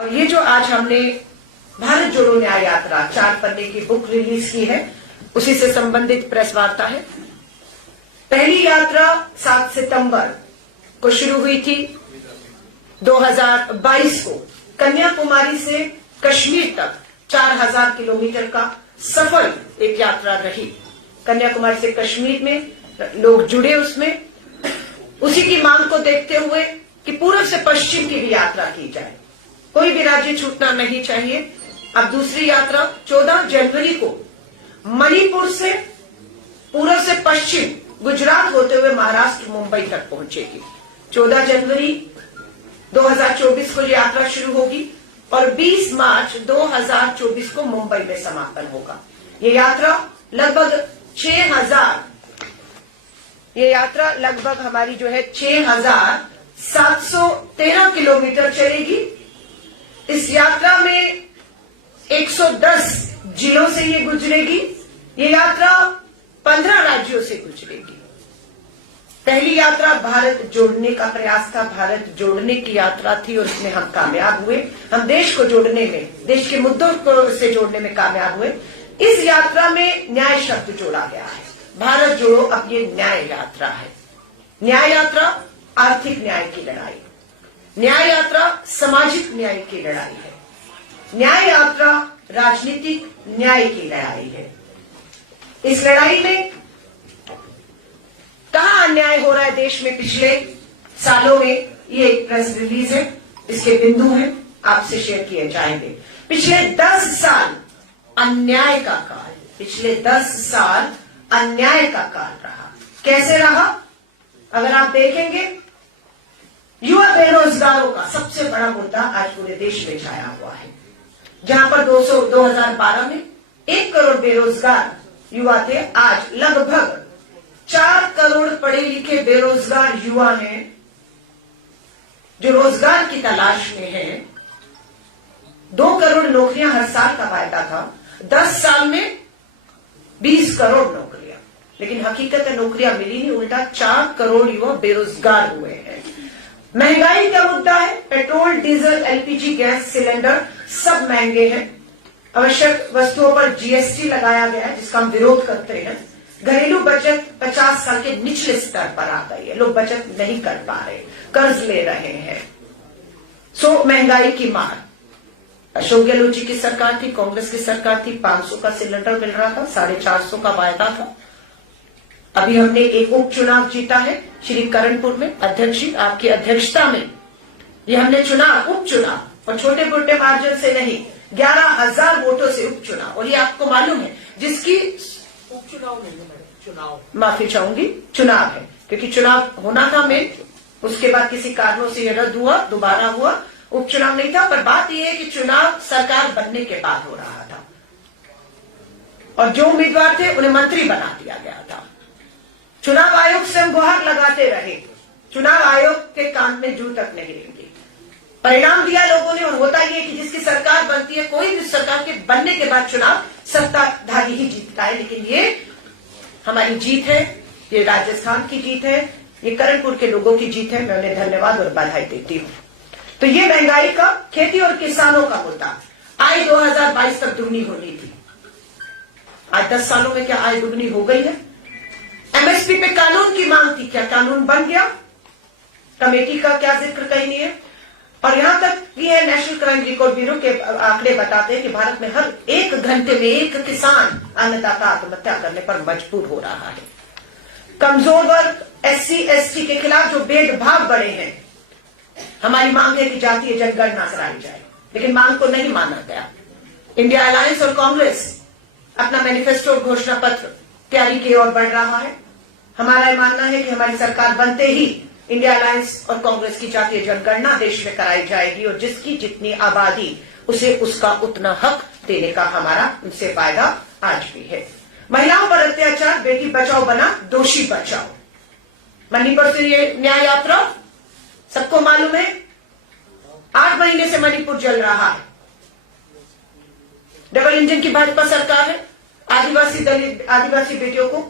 और ये जो आज हमने भारत जोड़ो न्याय यात्रा 4 पन्ने की बुक रिलीज की है, उसी से संबंधित प्रेस वार्ता है। पहली यात्रा 7 सितंबर को शुरू हुई थी 2022 को, कन्याकुमारी से कश्मीर तक 4000 किलोमीटर का सफल एक यात्रा रही। कन्याकुमारी से कश्मीर में लोग जुड़े उसमें, उसी की मांग को देखते हुए कि पूर्व से पश्चिम की भी यात्रा की जाए, कोई भी राज्य छूटना नहीं चाहिए। अब दूसरी यात्रा 14 जनवरी को मणिपुर से पूर्व से पश्चिम गुजरात होते हुए महाराष्ट्र मुंबई तक पहुंचेगी। 14 जनवरी 2024 को यात्रा शुरू होगी और 20 मार्च 2024 को मुंबई में समापन होगा। ये यात्रा लगभग हमारी जो है 6713 किलोमीटर चलेगी। इस यात्रा में 110 जिलों से ये गुजरेगी। ये यात्रा 15 राज्यों से गुजरेगी। पहली यात्रा भारत जोड़ने का प्रयास था, भारत जोड़ने की यात्रा थी और इसमें हम कामयाब हुए। हम देश को जोड़ने में, देश के मुद्दों को से जोड़ने में कामयाब हुए। इस यात्रा में न्याय शब्द जोड़ा गया है। भारत जोड़ो अब ये न्याय यात्रा है। न्याय यात्रा आर्थिक न्याय की लड़ाई, न्याय यात्रा सामाजिक न्याय की लड़ाई है, न्याय यात्रा राजनीतिक न्याय की लड़ाई है। इस लड़ाई में कहां अन्याय हो रहा है देश में पिछले सालों में, ये एक प्रेस रिलीज है, इसके बिंदु हैं, आपसे शेयर किए जाएंगे। पिछले 10 साल अन्याय का काल, पिछले 10 साल अन्याय का काल रहा। कैसे रहा? अगर आप देखेंगे, युवा बेरोजगारों का सबसे बड़ा मुद्दा आज पूरे देश में छाया हुआ है। जहां पर 2012 में 1 करोड़ बेरोजगार युवा थे, आज लगभग 4 करोड़ पढ़े लिखे बेरोजगार युवा हैं जो रोजगार की तलाश में हैं। 2 करोड़ नौकरियां हर साल का वायदा था, 10 साल में 20 करोड़ नौकरियां, लेकिन हकीकत है नौकरियां मिली नहीं, उल्टा 4 करोड़ युवा बेरोजगार हुए हैं। महंगाई का मुद्दा है, petrol, diesel, LPG gas cylinder सब महंगे हैं। आवश्यक वस्तुओं पर जीएसटी लगाया गया है, जिसका हम विरोध करते हैं। घरेलू बचत 50 साल के निचले स्तर पर आ गई है, लोग बचत नहीं कर पा रहे, कर्ज ले रहे हैं। सो महंगाई की मार। अशोक गहलोत जी की सरकार थी, कांग्रेस की सरकार थी, 500 का सिलेंडर मिल रहा था, 450 का वायदा था। अभी हमने एक उपचुनाव जीता है श्री करणपुर में, अध्यक्ष जी आपकी अध्यक्षता में ये हमने चुनाव, उपचुनाव, और छोटे मोटे मार्जिन से नहीं, 11,000 वोटों से उपचुनाव। और ये आपको मालूम है, जिसकी उपचुनाव नहीं है, चुनाव, माफी चाहूंगी, चुनाव है, क्योंकि चुनाव होना था में, उसके बाद किसी कारणों से ये रद्द हुआ, दोबारा हुआ, उपचुनाव नहीं था। पर बात यह है कि चुनाव सरकार बनने के बाद हो रहा था और जो उम्मीदवार थे उन्हें मंत्री बना दिया गया था। चुनाव आयोग से हम गुहार लगाते रहे, चुनाव आयोग के कान में जू तक नहीं रहेंगे। परिणाम दिया लोगों ने, और होता यह कि जिसकी सरकार बनती है, कोई भी सरकार के बनने के बाद चुनाव सत्ताधारी ही जीतता है। लेकिन ये हमारी जीत है, ये राजस्थान की जीत है, ये करणपुर के लोगों की जीत है। मैं उन्हें धन्यवाद और बधाई देती हूं। तो ये महंगाई का, खेती और किसानों का मुद्दा। आय 2022 तक दुगनी होनी थी, आज 10 सालों में क्या आय दुगनी हो गई है? एमएसपी पे कानून की मांग थी, क्या कानून बन गया? कमेटी का क्या जिक्र कहीं नहीं है। और यहां तक भी है, नेशनल क्राइम रिकॉर्ड ब्यूरो के आंकड़े बताते हैं कि भारत में हर 1 घंटे में 1 किसान अन्नदाता आत्महत्या करने पर मजबूर हो रहा है। कमजोर वर्ग, एससी एसटी के खिलाफ जो भेदभाव बढ़े हैं, हमारी मांग है कि जातीय जनगणना कराई जाए, लेकिन मांग को नहीं माना गया। इंडिया अलायंस और कांग्रेस अपना मैनिफेस्टो और घोषणा पत्र तैयारी की ओर बढ़ रहा है। हमारा यह मानना है कि हमारी सरकार बनते ही इंडिया अलायंस और कांग्रेस की जातीय जनगणना देश में कराई जाएगी और जिसकी जितनी आबादी, उसे उसका उतना हक देने का हमारा उनसे वायदा आज भी है। महिलाओं पर अत्याचार, बेटी बचाओ बना दोषी बचाओ। मणिपुर से ये न्याय यात्रा सबको मालूम है, 8 महीने से मणिपुर जल रहा है। डबल इंजन की भाजपा सरकार है, आदिवासी दलित, आदिवासी बेटियों को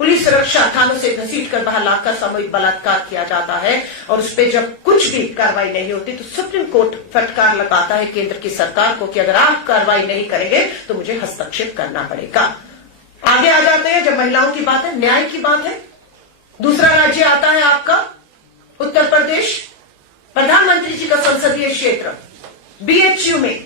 पुलिस सुरक्षा थानों से घसीट कर बाहर लाकर सामूहिक बलात्कार किया जाता है और उस पर जब कुछ भी कार्रवाई नहीं होती तो सुप्रीम कोर्ट फटकार लगाता है केंद्र की सरकार को कि अगर आप कार्रवाई नहीं करेंगे तो मुझे हस्तक्षेप करना पड़ेगा। आगे आ जाते हैं, जब महिलाओं की बात है, न्याय की बात है, दूसरा राज्य आता है आपका उत्तर प्रदेश। प्रधानमंत्री जी का संसदीय क्षेत्र बीएचयू में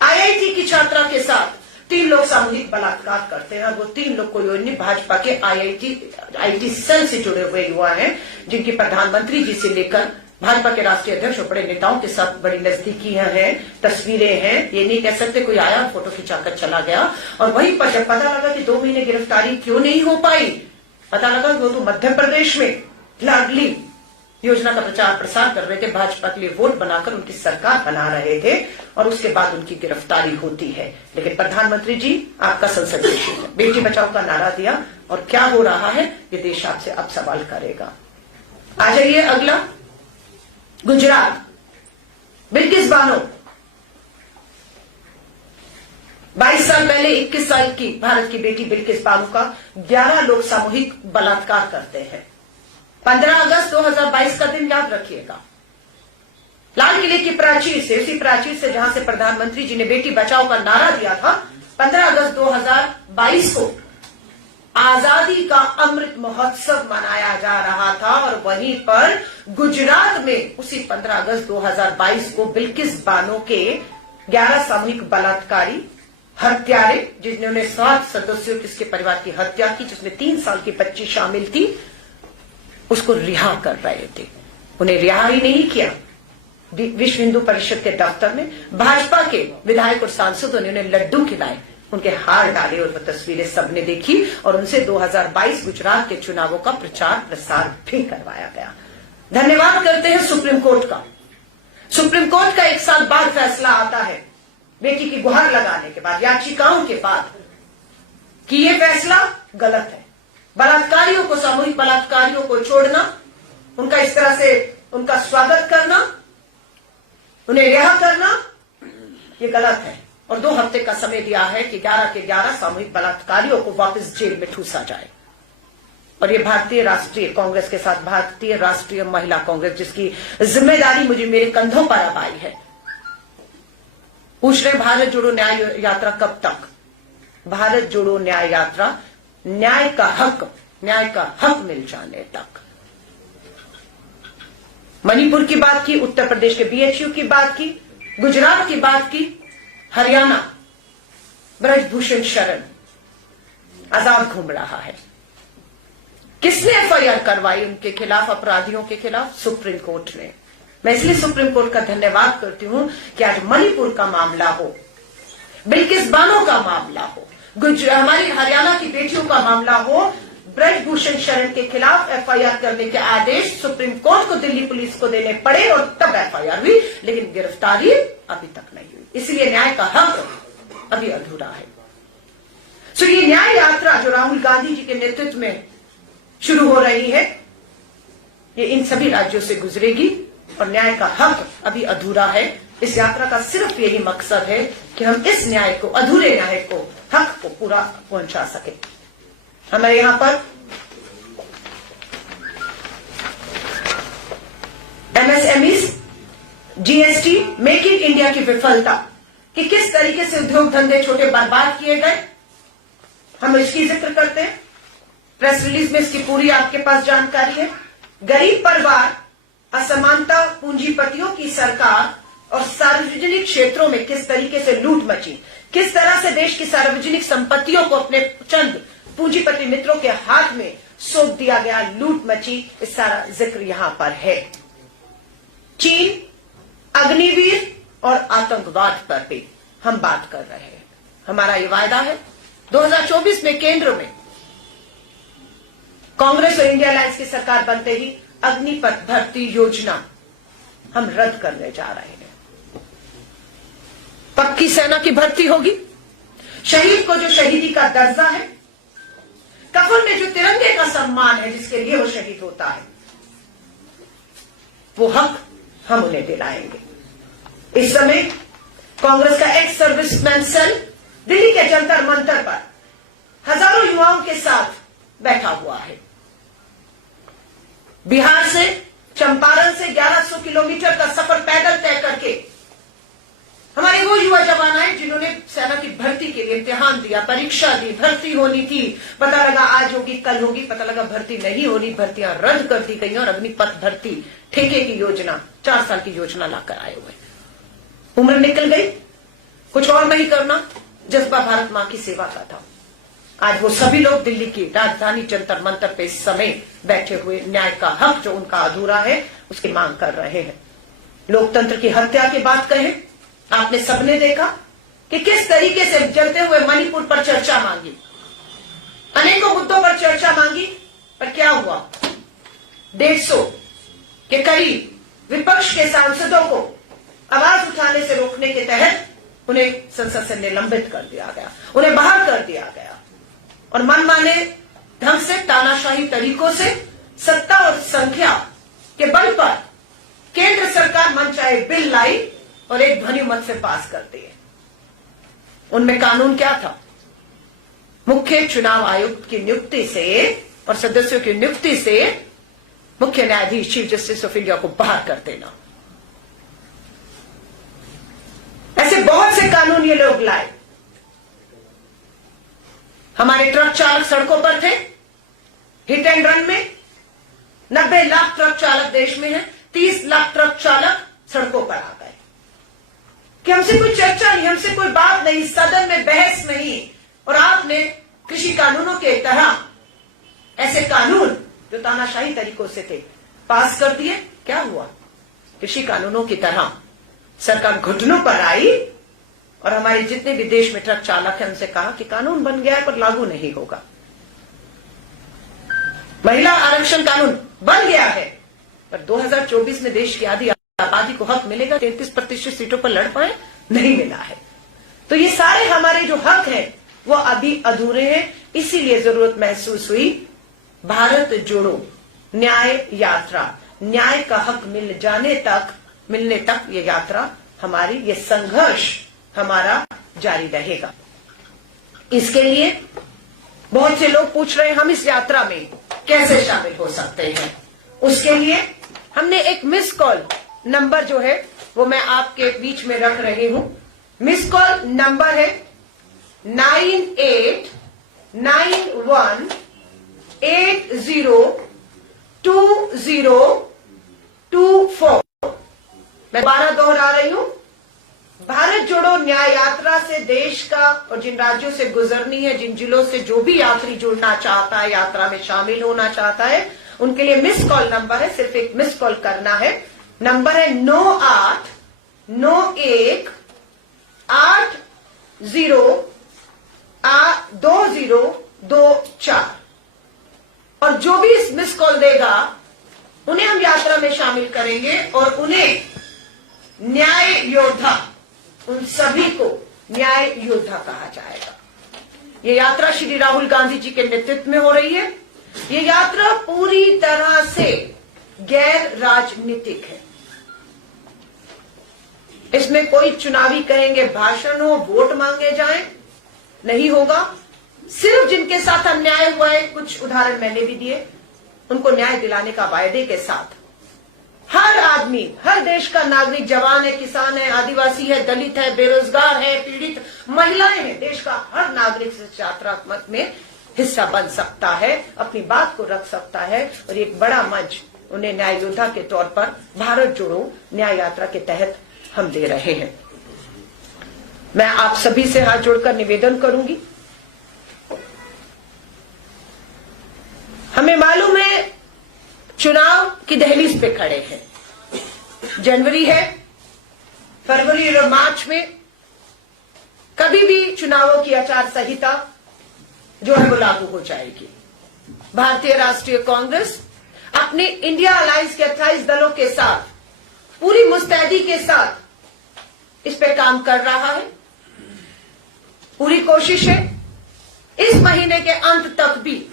आईआईटी की छात्रा के साथ 3 लोग सामूहिक बलात्कार करते हैं। वो 3 लोग कोई और नहीं, भाजपा के आईआईटी सेल से जुड़े हुए युवा हैं, जिनकी प्रधानमंत्री जी से लेकर भाजपा के राष्ट्रीय अध्यक्ष और बड़े नेताओं के साथ बड़ी नजदीकियां हैं, तस्वीरें हैं। ये नहीं कह सकते कोई आया फोटो खिंचाकर चला गया। और वहीं पर जब पता लगा कि 2 महीने गिरफ्तारी क्यों नहीं हो पाई, पता लगा कि वो तो मध्य प्रदेश में लाडली योजना का प्रचार प्रसार कर रहे थे, भाजपा के लिए वोट बनाकर उनकी सरकार बना रहे थे और उसके बाद उनकी गिरफ्तारी होती है। लेकिन प्रधानमंत्री जी आपका संसदीय क्षेत्र बेटी बचाओ का नारा दिया और क्या हो रहा है ये देश आपसे अब सवाल करेगा। आ जाइए अगला, गुजरात, बिल्किस बानो 22 साल पहले 21 साल की भारत की बेटी बिल्किस बानो का 11 लोग सामूहिक बलात्कार करते हैं। 15 अगस्त 2022 का दिन याद रखिएगा। लाल किले की प्राचीर से, उसी प्राचीर से जहां से प्रधानमंत्री जी ने बेटी बचाओ का नारा दिया था, 15 अगस्त 2022 को आजादी का अमृत महोत्सव मनाया जा रहा था। और वहीं पर गुजरात में उसी 15 अगस्त 2022 को बिल्किस बानो के 11 सामूहिक बलात्कारी हत्यारे, जिन्होंने 7 सदस्यों की इसके परिवार की हत्या की, जिसमें 3 साल की बच्ची शामिल थी, उसको रिहा कर रहे थे। उन्हें रिहा ही नहीं किया, विश्व हिंदू परिषद के दफ्तर में भाजपा के विधायक और सांसदों ने उन्हें लड्डू खिलाए, उनके हार डाले और वो तस्वीरें सबने देखी और उनसे 2022 गुजरात के चुनावों का प्रचार प्रसार भी करवाया गया। धन्यवाद करते हैं सुप्रीम कोर्ट का। सुप्रीम कोर्ट का 1 साल बाद फैसला आता है, बेटी की गुहार लगाने के बाद, याचिकाओं के बाद, कि यह फैसला गलत है। बलात्कारियों को, सामूहिक बलात्कारियों को छोड़ना, उनका इस तरह से उनका स्वागत करना, उन्हें रिहा करना, ये गलत है। और 2 हफ्ते का समय दिया है कि 11 के 11 सामूहिक बलात्कारियों को वापस जेल में ठूसा जाए। और ये भारतीय राष्ट्रीय कांग्रेस के साथ भारतीय राष्ट्रीय महिला कांग्रेस, जिसकी जिम्मेदारी मुझे मेरे कंधों पर अब आई है, पूछ रहे भारत जोड़ो न्याय यात्रा कब तक? भारत जोड़ो न्याय यात्रा न्याय का हक मिल जाने तक। मणिपुर की बात की, उत्तर प्रदेश के बीएचयू की बात की, गुजरात की बात की, हरियाणा ब्रजभूषण शरण आजाद घूम रहा है। किसने एफआईआर करवाई उनके खिलाफ, अपराधियों के खिलाफ? सुप्रीम कोर्ट ने। मैं इसलिए सुप्रीम कोर्ट का धन्यवाद करती हूं कि आज मणिपुर का मामला हो, बिल्किस बानो का मामला हो, हमारी हरियाणा की बेटियों का मामला हो, ब्रजभूषण शरण के खिलाफ एफआईआर करने के आदेश सुप्रीम कोर्ट को दिल्ली पुलिस को देने पड़े और तब एफआईआर हुई, लेकिन गिरफ्तारी अभी तक नहीं हुई। इसलिए न्याय का हक अभी अधूरा है। सो ये न्याय यात्रा जो राहुल गांधी जी के नेतृत्व में शुरू हो रही है, ये इन सभी राज्यों से गुजरेगी और न्याय का हक अभी अधूरा है। इस यात्रा का सिर्फ यही मकसद है कि हम इस न्याय को, अधूरे न्याय को, हक को पूरा पहुंचा सके। हमारे यहां पर MSMEs, GST, make in India की विफलता, कि किस तरीके से उद्योग धंधे छोटे बर्बाद किए गए, हम इसकी जिक्र करते हैं। प्रेस रिलीज में इसकी पूरी आपके पास जानकारी है। गरीब परिवार, असमानता, पूंजीपतियों की सरकार और सार्वजनिक क्षेत्रों में किस तरीके से लूट मची, किस तरह से देश की सार्वजनिक संपत्तियों को अपने चंद पूंजीपति मित्रों के हाथ में सौंप दिया गया, लूट मची, इस सारा जिक्र यहां पर है। चीन, अग्निवीर और आतंकवाद पर भी हम बात कर रहे हैं। हमारा ये वायदा है 2024 में केंद्र में कांग्रेस और इंडिया अलायंस की सरकार बनते ही अग्निपथ भर्ती योजना हम रद्द करने जा रहे हैं। पक्की सेना की भर्ती होगी। शहीद को जो शहीदी का दर्जा है, कफन में जो तिरंगे का सम्मान है जिसके लिए वो शहीद होता है, वो हक हम उन्हें दिलाएंगे। इस समय कांग्रेस का एक्स सर्विसमैन सेल दिल्ली के जंतर मंतर पर हजारों युवाओं के साथ बैठा हुआ है। बिहार से, चंपारण से 1100 किलोमीटर का सफर पैदल तय करके हमारे वो युवा जवान आए जिन्होंने सेना की भर्ती के लिए इम्तिहान दिया, परीक्षा दी, भर्ती होनी थी, पता लगा आज होगी कल होगी, पता लगा भर्ती नहीं होनी, भर्तियां रद्द कर दी गई और अग्निपथ भर्ती ठेके की योजना 4 साल की योजना लाकर आए हुए। उम्र निकल गई, कुछ और नहीं करना, जज्बा भारत मां की सेवा का था। आज वो सभी लोग दिल्ली की राजधानी जंतर मंतर पे इस समय बैठे हुए न्याय का हक जो उनका अधूरा है उसकी मांग कर रहे हैं। लोकतंत्र की हत्या की बात कहें, आपने सबने देखा कि किस तरीके से जलते हुए मणिपुर पर चर्चा मांगी, अनेकों मुद्दों पर चर्चा मांगी, पर क्या हुआ? 150 के करीब विपक्ष के सांसदों को आवाज उठाने से रोकने के तहत उन्हें संसद से निलंबित कर दिया गया, उन्हें बाहर कर दिया गया और मनमाने ढंग से, तानाशाही तरीकों से, सत्ता और संख्या के बल पर केंद्र सरकार मनचाहे बिल लाई और एक ध्वनि मत से पास कर दिए। उनमें कानून क्या था? मुख्य चुनाव आयुक्त की नियुक्ति से और सदस्यों की नियुक्ति से मुख्य न्यायाधीश चीफ जस्टिस ऑफ इंडिया को बाहर कर देना। ऐसे बहुत से कानून ये लोग लाए। हमारे ट्रक चालक सड़कों पर थे, हिट एंड रन में 90 लाख ट्रक चालक देश में हैं, 30 लाख ट्रक चालक सड़कों पर आ गए कि हमसे कोई चर्चा नहीं, हमसे कोई बात नहीं, सदन में बहस नहीं, और आपने कृषि कानूनों के तरह ऐसे कानून जो तानाशाही तरीकों से थे पास कर दिए। क्या हुआ? कृषि कानूनों की तरह सरकार घुटनों पर आई और हमारे जितने भी देश में ट्रक चालक हैं उनसे कहा कि कानून बन गया है पर लागू नहीं होगा। महिला आरक्षण कानून बन गया है पर 2024 में देश की आधी आबादी को हक मिलेगा, 33% सीटों पर लड़ पाए, नहीं मिला है। तो ये सारे हमारे जो हक हैं वो अभी अधूरे हैं। इसीलिए जरूरत महसूस हुई भारत जोड़ो न्याय यात्रा, न्याय का हक मिलने तक ये यात्रा हमारी, ये संघर्ष हमारा जारी रहेगा। इसके लिए बहुत से लोग पूछ रहे हैं हम इस यात्रा में कैसे शामिल हो सकते हैं। उसके लिए हमने एक मिस कॉल नंबर जो है वो मैं आपके बीच में रख रही हूं। मिस कॉल नंबर है 9891802024। मैं दोबारा दोहरा रही हूं। भारत जोड़ो न्याय यात्रा से देश का और जिन राज्यों से गुजरनी है, जिन जिलों से जो भी यात्री जुड़ना चाहता है, यात्रा में शामिल होना चाहता है, उनके लिए मिस कॉल नंबर है। सिर्फ एक मिस कॉल करना है। नंबर है 9891802024 और जो भी इस मिस कॉल देगा उन्हें हम यात्रा में शामिल करेंगे और उन्हें न्याय योद्धा, उन सभी को न्याय योद्धा कहा जाएगा। ये यात्रा श्री राहुल गांधी जी के नेतृत्व में हो रही है। ये यात्रा पूरी तरह से गैर राजनीतिक है। इसमें कोई चुनावी कहेंगे भाषण हो, वोट मांगे जाएं, नहीं होगा। सिर्फ जिनके साथ अन्याय हुआ है, कुछ उदाहरण मैंने भी दिए, उनको न्याय दिलाने का वायदे के साथ हर आदमी, हर देश का नागरिक, जवान है, किसान है, आदिवासी है, दलित है, बेरोजगार है, पीड़ित महिलाएं हैं, देश का हर नागरिक इस यात्रा में हिस्सा बन सकता है, अपनी बात को रख सकता है और एक बड़ा मंच उन्हें न्याय योद्धा के तौर पर भारत जोड़ो न्याय यात्रा के तहत हम दे रहे हैं। मैं आप सभी से हाथ जोड़कर निवेदन करूंगी, हमें मालूम है चुनाव की दहलीज पे खड़े हैं। जनवरी है, फरवरी और मार्च में कभी भी चुनावों की आचार संहिता जो है वो लागू हो जाएगी। भारतीय राष्ट्रीय कांग्रेस अपने इंडिया अलायंस के 28 दलों के साथ पूरी मुस्तैदी के साथ इस पे काम कर रहा है। पूरी कोशिश है इस महीने के अंत तक भी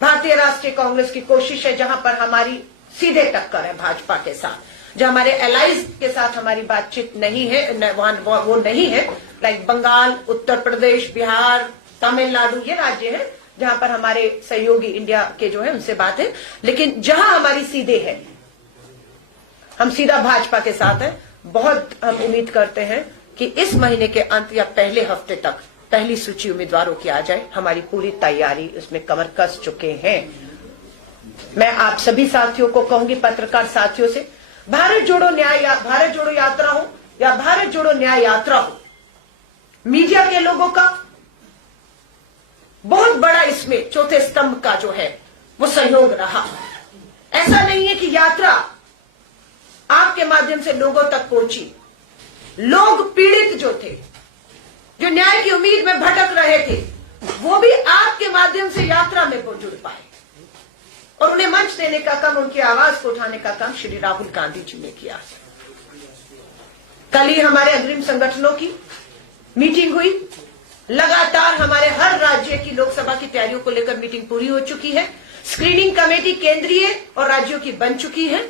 भारतीय राष्ट्रीय कांग्रेस की कोशिश है, जहां पर हमारी सीधे टक्कर है भाजपा के साथ, जहां हमारे एलाइज के साथ हमारी बातचीत नहीं है, वहां वो नहीं है, लाइक बंगाल, उत्तर प्रदेश, बिहार, तमिलनाडु, ये राज्य हैं जहां पर हमारे सहयोगी इंडिया के जो है उनसे बात है, लेकिन जहां हमारी सीधे है, हम सीधा भाजपा के साथ हैं। बहुत हम उम्मीद करते हैं कि इस महीने के अंत या पहले हफ्ते तक पहली सूची उम्मीदवारों की आ जाए। हमारी पूरी तैयारी उसमें कमर कस चुके हैं। मैं आप सभी साथियों को कहूंगी, पत्रकार साथियों से, भारत जोड़ो यात्रा हो या भारत जोड़ो न्याय यात्रा हो, मीडिया के लोगों का बहुत बड़ा इसमें चौथे स्तंभ का जो है वो सहयोग रहा। ऐसा नहीं है कि यात्रा आपके माध्यम से लोगों तक पहुंची। लोग पीड़ित जो थे, जो न्याय की उम्मीद में भटक रहे थे, वो भी आपके माध्यम से यात्रा में जुड़ पाए और उन्हें मंच देने का काम, उनकी आवाज को उठाने का काम श्री राहुल गांधी जी ने किया। कल ही हमारे अग्रिम संगठनों की मीटिंग हुई। लगातार हमारे हर राज्य की लोकसभा की तैयारियों को लेकर मीटिंग पूरी हो चुकी है। स्क्रीनिंग कमेटी केंद्रीय और राज्यों की बन चुकी है।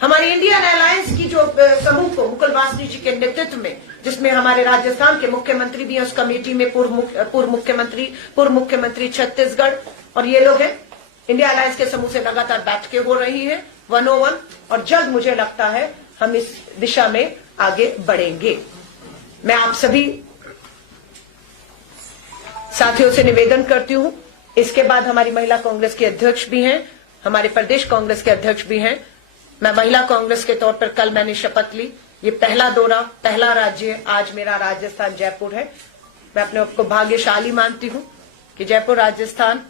हमारी इंडियन अलायंस की जो समूह को मुकुल वासनिक जी के नेतृत्व में, जिसमें हमारे राजस्थान के मुख्यमंत्री भी हैं, उस कमेटी में पूर्व मुख्यमंत्री छत्तीसगढ़ और ये लोग हैं। इंडिया अलायंस के समूह से लगातार बैठकें हो रही है 101, और जल्द मुझे लगता है हम इस दिशा में आगे बढ़ेंगे। मैं आप सभी साथियों से निवेदन करती हूं। इसके बाद हमारी महिला कांग्रेस के अध्यक्ष भी हैं, हमारे प्रदेश कांग्रेस के अध्यक्ष भी हैं। मैं महिला कांग्रेस के तौर पर कल मैंने शपथ ली। ये पहला दौरा, पहला राज्य आज मेरा राजस्थान जयपुर है। मैं अपने आप को भाग्यशाली मानती हूं कि जयपुर राजस्थान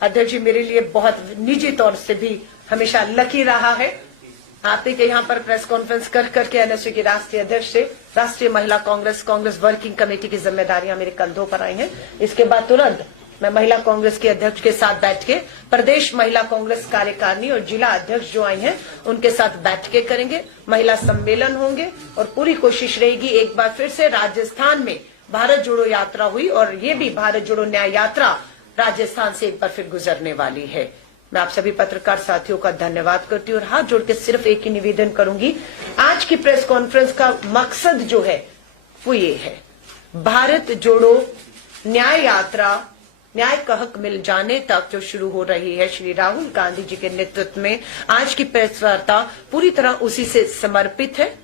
अध्यक्ष जी मेरे लिए बहुत निजी तौर से भी हमेशा लकी रहा है। आप ही के यहाँ पर प्रेस कॉन्फ्रेंस कर करके एनएसयू की राष्ट्रीय अध्यक्ष से राष्ट्रीय महिला कांग्रेस वर्किंग कमेटी की जिम्मेदारियां मेरे कंधों पर आई हैं। इसके बाद तुरंत मैं महिला कांग्रेस के अध्यक्ष के साथ बैठ के प्रदेश महिला कांग्रेस कार्यकारिणी और जिला अध्यक्ष जो आई हैं उनके साथ बैठकें करेंगे, महिला सम्मेलन होंगे और पूरी कोशिश रहेगी एक बार फिर से राजस्थान में भारत जोड़ो यात्रा हुई और ये भी भारत जोड़ो न्याय यात्रा राजस्थान से एक बार फिर गुजरने वाली है। मैं आप सभी पत्रकार साथियों का धन्यवाद करती हूँ और हाथ जोड़ के सिर्फ एक ही निवेदन करूंगी। आज की प्रेस कॉन्फ्रेंस का मकसद जो है वो ये है, भारत जोड़ो न्याय यात्रा, न्याय का हक मिल जाने तक जो शुरू हो रही है श्री राहुल गांधी जी के नेतृत्व में, आज की प्रेस वार्ता पूरी तरह उसी से समर्पित है।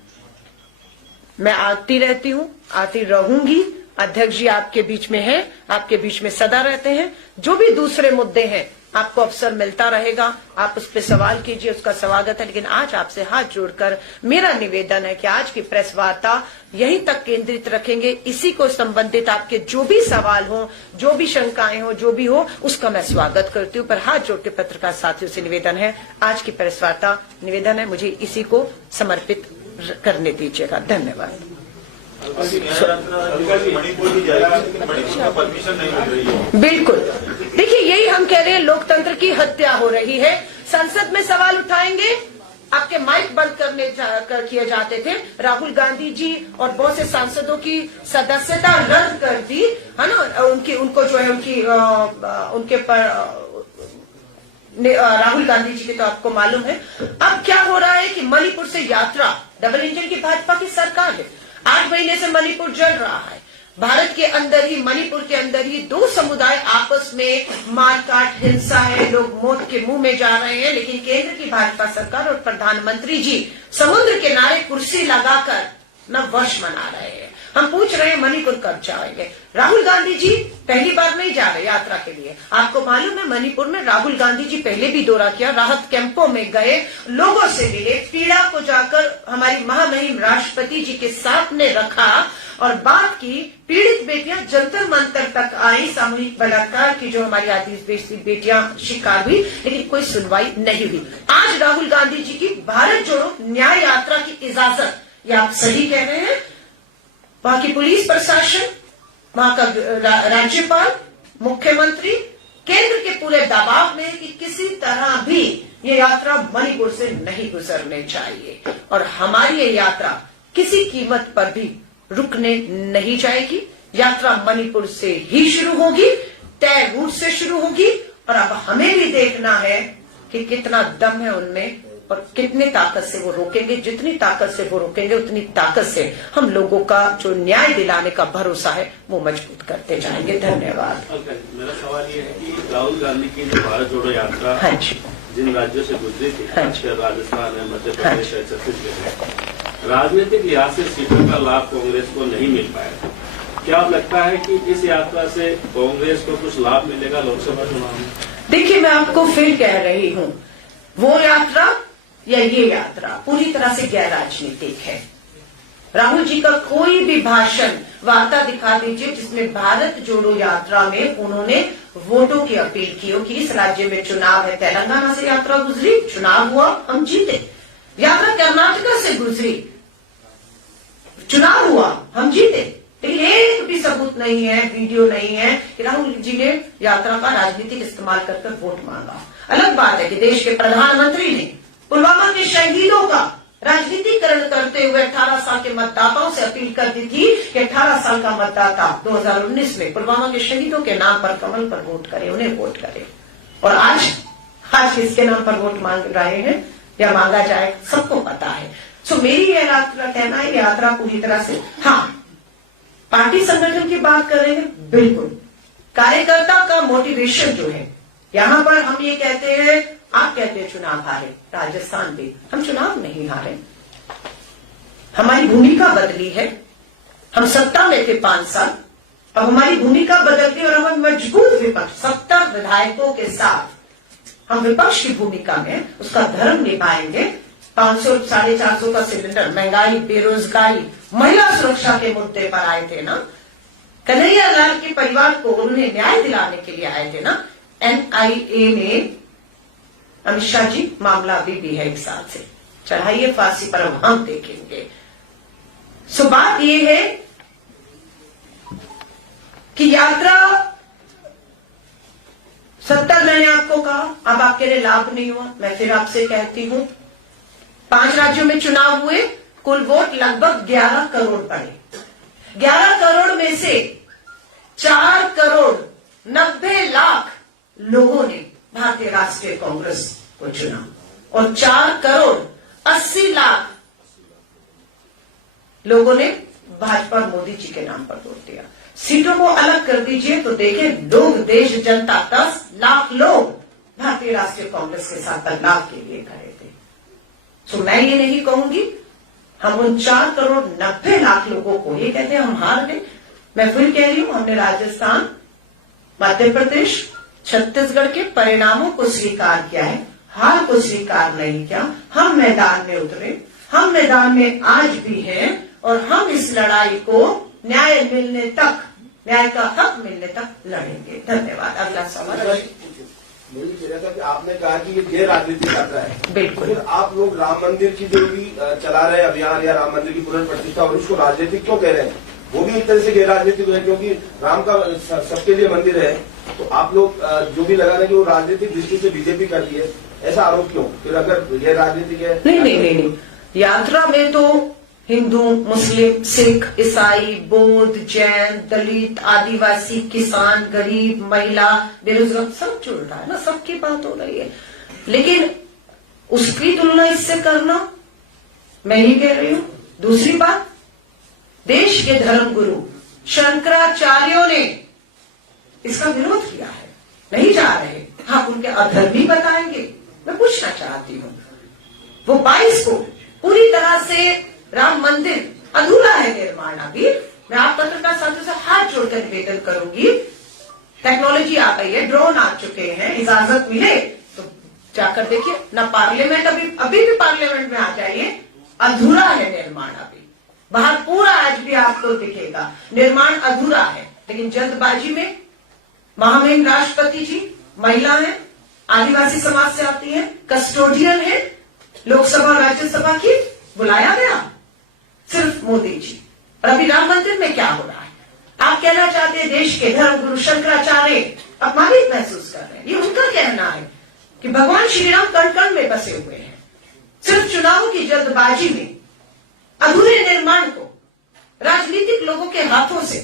मैं आती रहती हूँ, आती रहूंगी। अध्यक्ष जी आपके बीच में हैं, आपके बीच में सदा रहते हैं। जो भी दूसरे मुद्दे हैं आपको अवसर मिलता रहेगा, आप उस पर सवाल कीजिए, उसका स्वागत है। लेकिन आज आपसे हाथ जोड़कर मेरा निवेदन है कि आज की प्रेस वार्ता यहीं तक केंद्रित रखेंगे। इसी को संबंधित आपके जो भी सवाल हो, जो भी शंकाएं हो, जो भी हो, उसका मैं स्वागत करती हूँ। पर हाथ जोड़ के पत्रकार साथियों से निवेदन है, आज की प्रेस वार्ता निवेदन है, मुझे इसी को समर्पित करने दीजिएगा। धन्यवाद। बिल्कुल, देखिए यही हम कह रहे हैं, लोकतंत्र की हत्या हो रही है। संसद में सवाल उठाएंगे, आपके माइक बंद किए जाते थे। राहुल गांधी जी और बहुत से सांसदों की सदस्यता रद्द कर दी है ना, उनको जो है उनके पर राहुल गांधी जी के तो आपको मालूम है। अब क्या हो रहा है कि मणिपुर से यात्रा, डबल इंजन की भाजपा की सरकार है, 8 महीने से मणिपुर जल रहा है। भारत के अंदर ही, मणिपुर के अंदर ही दो समुदाय आपस में मारकाट, हिंसा है, लोग मौत के मुंह में जा रहे हैं। लेकिन केंद्र की भाजपा सरकार और प्रधानमंत्री जी समुद्र किनारे कुर्सी लगाकर नववर्ष मना रहे हैं। हम पूछ रहे हैं मणिपुर कब जाएंगे। राहुल गांधी जी पहली बार नहीं जा रहे यात्रा के लिए। आपको मालूम है मणिपुर में राहुल गांधी जी पहले भी दौरा किया, राहत कैंपों में गए, लोगों से मिले, पीड़ा को जाकर हमारी महामहिम राष्ट्रपति जी के सामने रखा और बात की। पीड़ित बेटियां जंतर मंतर तक आई, सामूहिक बलात्कार की जो हमारी आदिवासी बेटियां शिकार हुई, लेकिन कोई सुनवाई नहीं हुई। आज राहुल गांधी जी की भारत जोड़ो न्याय यात्रा की इजाजत, ये आप सही कह रहे हैं। वहां की पुलिस प्रशासन, वहां का राज्यपाल, मुख्यमंत्री, केंद्र के पूरे दबाव में कि किसी तरह भी ये यात्रा मणिपुर से नहीं गुजरने चाहिए और हमारी ये यात्रा किसी कीमत पर भी रुकने नहीं जाएगी। यात्रा मणिपुर से ही शुरू होगी, तय रूट से शुरू होगी और अब हमें भी देखना है कि कितना दम है उनमें और कितने ताकत से वो रोकेंगे। जितनी ताकत से वो रोकेंगे उतनी ताकत से हम लोगों का जो न्याय दिलाने का भरोसा है वो मजबूत करते जाएंगे। धन्यवाद। मेरा सवाल ये है कि राहुल गांधी की जो भारत जोड़ो यात्रा हाँ जी, जिन राज्यों से गुजरी थी, खासकर राजस्थान है, मध्य प्रदेश है, छत्तीसगढ़ है, राजनीतिक लिहाज से सीटों का लाभ कांग्रेस को नहीं मिल पाया। क्या आप लगता है कि इस यात्रा से कांग्रेस को कुछ लाभ मिलेगा लोकसभा चुनाव में? देखिए, मैं आपको फिर कह रही हूँ, वो यात्रा या ये यात्रा पूरी तरह से गैर राजनीतिक है। राहुल जी का कोई भी भाषण, वार्ता दिखा दीजिए जिसमें भारत जोड़ो यात्रा में उन्होंने वोटों की अपील की हो कि इस राज्य में चुनाव है। तेलंगाना से यात्रा गुजरी, चुनाव हुआ, हम जीते। यात्रा कर्नाटका से गुजरी, चुनाव हुआ, हम जीते। लेकिन एक भी सबूत नहीं है, वीडियो नहीं है कि राहुल जी ने यात्रा का राजनीतिक इस्तेमाल करके वोट मांगा। अलग बात है कि देश के प्रधानमंत्री ने पुलवामा के शहीदों का राजनीतिकरण करते हुए 18 साल के मतदाताओं से अपील कर दी थी कि 18 साल का मतदाता 2019 में पुलवामा के शहीदों के नाम पर कमल पर वोट करे, उन्हें वोट करे। और आज किसके नाम पर वोट मांग रहे हैं या मांगा जाए, सबको पता है। सो मेरी यह यात्रा कहना है, यात्रा पूरी तरह से, हाँ, पार्टी संगठन की बात करेंगे, बिल्कुल कार्यकर्ता का मोटिवेशन जो है, यहां पर हम ये कहते हैं, आप कहते हैं चुनाव हारे, राजस्थान में हम चुनाव नहीं हारे, हमारी भूमिका बदली है। हम सत्ता में थे 5 साल, अब हमारी भूमिका बदल गई और हम मजबूत विपक्ष, 70 विधायकों के साथ हम विपक्ष की भूमिका में उसका धर्म निभाएंगे। 500 450 का सिलेंडर, महंगाई, बेरोजगारी, महिला सुरक्षा के मुद्दे पर आए थे ना, कन्हैया लाल के परिवार को उन्होंने न्याय दिलाने के लिए आए थे ना। NIA में अमित शाह जी, मामला अभी भी है, 1 साल से चढ़ाइए फांसी पर, अब हम देखेंगे। सो बात यह है कि यात्रा 70 मैंने आपको कहा, अब आपके लिए लाभ नहीं हुआ। मैं फिर आपसे कहती हूं, 5 राज्यों में चुनाव हुए, कुल वोट लगभग 11 करोड़ पड़े। 11 करोड़ में से 4 करोड़ 90 लाख लोगों ने भारतीय राष्ट्रीय कांग्रेस को चुना और 4 करोड़ 80 लाख लोगों ने भाजपा मोदी जी के नाम पर वोट दिया। सीटों को अलग कर दीजिए तो देखें, लोग, देश, जनता, 10 लाख लोग भारतीय राष्ट्रीय कांग्रेस के साथ बदलाव के लिए खड़े थे। तो मैं ये नहीं कहूंगी हम उन 4 करोड़ 90 लाख लोगों को ये कहते हैं हम हार गए। मैं फिर कह रही हूं, हमने राजस्थान, मध्य प्रदेश, छत्तीसगढ़ के परिणामों को स्वीकार किया है, हार को स्वीकार नहीं किया। हम मैदान में उतरे, हम मैदान में आज भी हैं और हम इस लड़ाई को न्याय मिलने तक, न्याय का हक मिलने तक लड़ेंगे। धन्यवाद। अगला सवाल। जैसा कि आपने कहा कि ये गैर राजनीतिक यात्रा है, बिल्कुल। फिर आप लोग राम मंदिर की जो भी चला रहे हैं अभियान या राम मंदिर की पुनर्प्रतिष्ठा, और उसको राजनीतिक क्यों कह रहे हैं? वो भी एक तरह से गैर राजनीतिक है, क्योंकि राम का सबके लिए मंदिर है। तो आप लोग जो भी लगा रहे हैं कि वो राजनीतिक दृष्टि से बीजेपी कर रही है, ऐसा आरोप क्यों? फिर अगर गैर राजनीतिक है, नहीं, यात्रा में तो हिंदू, मुस्लिम, सिख, ईसाई, बौद्ध, जैन, दलित, आदिवासी, किसान, गरीब, महिला, बेरोजगार सब जुड़ रहा है ना, सबकी बात हो रही है। लेकिन उसकी तुलना इससे करना, मैं ही कह रही हूं। दूसरी बात, देश के धर्मगुरु शंकराचार्यों ने इसका विरोध किया है, नहीं जा रहे। हाँ, उनके अधर्मी बताएंगे। मैं पूछना चाहती हूं, वो 22 को पूरी तरह से राम मंदिर अधूरा है निर्माण अभी। मैं आप पत्रकार साथियों से हाथ जोड़कर निवेदन करूंगी, टेक्नोलॉजी आ गई है, ड्रोन आ चुके हैं, इजाजत मिले तो जाकर देखिए ना। पार्लियामेंट अभी भी पार्लियामेंट में आ जाइए, अधूरा है निर्माण अभी। बाहर पूरा आज भी आपको दिखेगा निर्माण अधूरा है। लेकिन जल्दबाजी में महामहिम राष्ट्रपति जी महिला है, आदिवासी समाज से आती है, कस्टोडियन है, लोकसभा राज्यसभा की बुलाया गया सिर्फ मोदी जी। और अभी राम मंदिर में क्या हो रहा है? आप कहना चाहते हैं देश के धर्मगुरु शंकराचार्य अपमानित महसूस कर रहे हैं। ये उनका कहना है कि भगवान श्री राम कण कण में बसे हुए हैं। सिर्फ चुनावों की जल्दबाजी में अधूरे निर्माण को राजनीतिक लोगों के हाथों से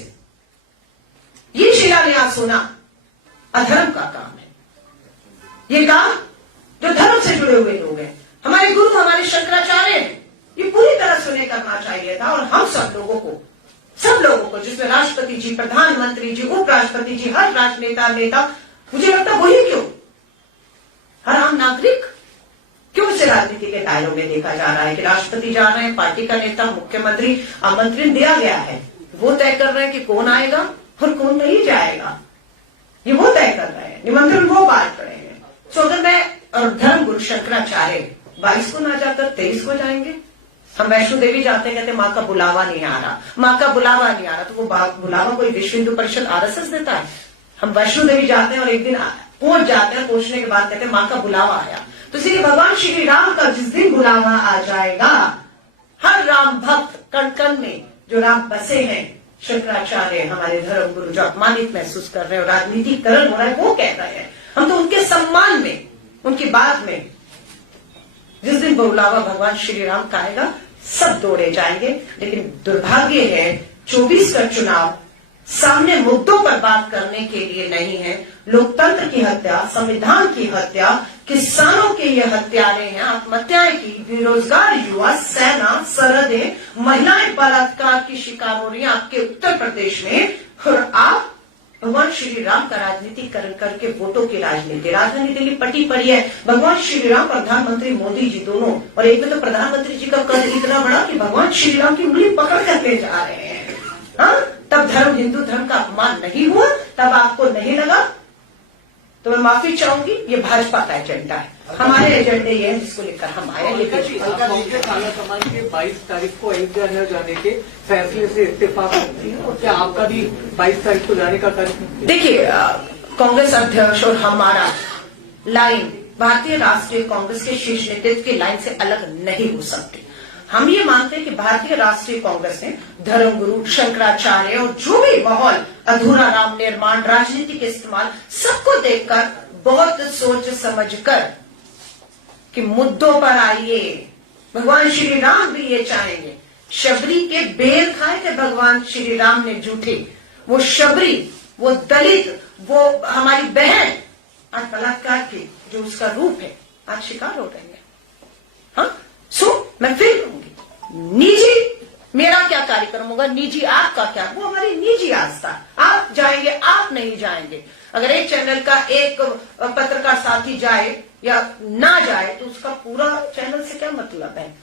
ये शिलान्यास होना अधर्म का काम है। ये काम जो धर्म से जुड़े हुए लोग हैं, हमारे गुरु हमारे शंकराचार्य हैं, ये पूरी तरह सुने करना चाहिए था। और हम सब लोगों को जिसमें राष्ट्रपति जी, प्रधानमंत्री जी, उपराष्ट्रपति जी, हर राजनेता नेता, मुझे लगता वही क्यों, हर आम नागरिक क्यों इसे राजनीति के दायरों में देखा जा रहा है कि राष्ट्रपति जा रहे हैं, पार्टी का नेता, मुख्यमंत्री, आमंत्रण दिया गया है, वो तय कर रहे हैं कि कौन आएगा और कौन नहीं जाएगा, ये वो तय कर रहे हैं, निमंत्रण वो बांट रहे हैं। तो अगर मैं और धर्म गुरु शंकराचार्य 22 को ना जाकर 23 को जाएंगे, हम वैष्णो देवी जाते हैं, कहते माँ का बुलावा नहीं आ रहा, माँ का बुलावा नहीं आ रहा, तो वो बुलावा कोई विश्व हिंदू परिषद आरएसएस देता है? हम वैष्णो देवी जाते हैं और एक दिन पहुंच जाते हैं, पहुंचने के बाद कहते हैं माँ का बुलावा आया। तो इसलिए भगवान श्री राम का जिस दिन बुलावा आ जाएगा, हर राम भक्त कण कण में जो राम बसे हैं, शंकराचार्य हमारे धर्म गुरु जो अपमानित महसूस कर रहे हैं और राजनीतिकरण हो रहा है, वो कह रहे हैं, हम तो उनके सम्मान में, उनकी बात में जिस दिन बुलावा भगवान श्री राम का आएगा, सब दौड़े जाएंगे। लेकिन दुर्भाग्य है 24 का चुनाव सामने मुद्दों पर बात करने के लिए नहीं है। लोकतंत्र की हत्या, संविधान की हत्या, किसानों के ये हत्यारे हैं, आत्महत्याएं की, बेरोजगार युवा, सेना, सरहदें, महिलाएं बलात्कार की शिकार हो रही हैं आपके उत्तर प्रदेश में, और आप भगवान श्री राम का राजनीतिकरण करके वोटों की राजनीति, राजधानी दिल्ली पटी पड़ी है। भगवान श्री राम, प्रधानमंत्री मोदी जी दोनों, और एक में तो प्रधानमंत्री जी का कद इतना बड़ा कि भगवान श्री राम की उंगली पकड़ कर ले जा रहे हैं। हाँ, तब धर्म, हिंदू धर्म का अपमान नहीं हुआ, तब आपको नहीं लगा, तो मैं माफी चाहूंगी। ये भाजपा का एजेंडा है, हमारे एजेंडे ये है जिसको लेकर हम आए। ये खाला समाज के 22 तारीख को अयोध्या न जाने के फैसले से इत्तेफाक करती है, और क्या आपका भी 22 तारीख को जाने का कार्यक्रम? देखिए, कांग्रेस अध्यक्ष और हमारा लाइन भारतीय राष्ट्रीय कांग्रेस के शीर्ष नेतृत्व की लाइन से अलग नहीं हो सकती। हम ये मानते हैं कि भारतीय राष्ट्रीय कांग्रेस ने धर्मगुरु शंकराचार्य और जो भी माहौल, अधूरा राम निर्माण, राजनीति के इस्तेमाल, सबको देखकर बहुत सोच समझकर कि मुद्दों पर आइए। भगवान श्री राम भी ये चाहेंगे। शबरी के बेर खाए थे भगवान श्री राम ने झूठे, वो शबरी, वो दलित, वो हमारी बहन आज बलात्कार की जो उसका रूप है, आज शिकार हो रही है। हाँ, मैं फिर कहूंगी, निजी मेरा क्या कार्यक्रम होगा, निजी आपका क्या, वो हमारी निजी आस्था। आप जाएंगे, आप नहीं जाएंगे। अगर एक चैनल का एक पत्रकार साथी जाए या ना जाए तो उसका पूरा चैनल से क्या मतलब है?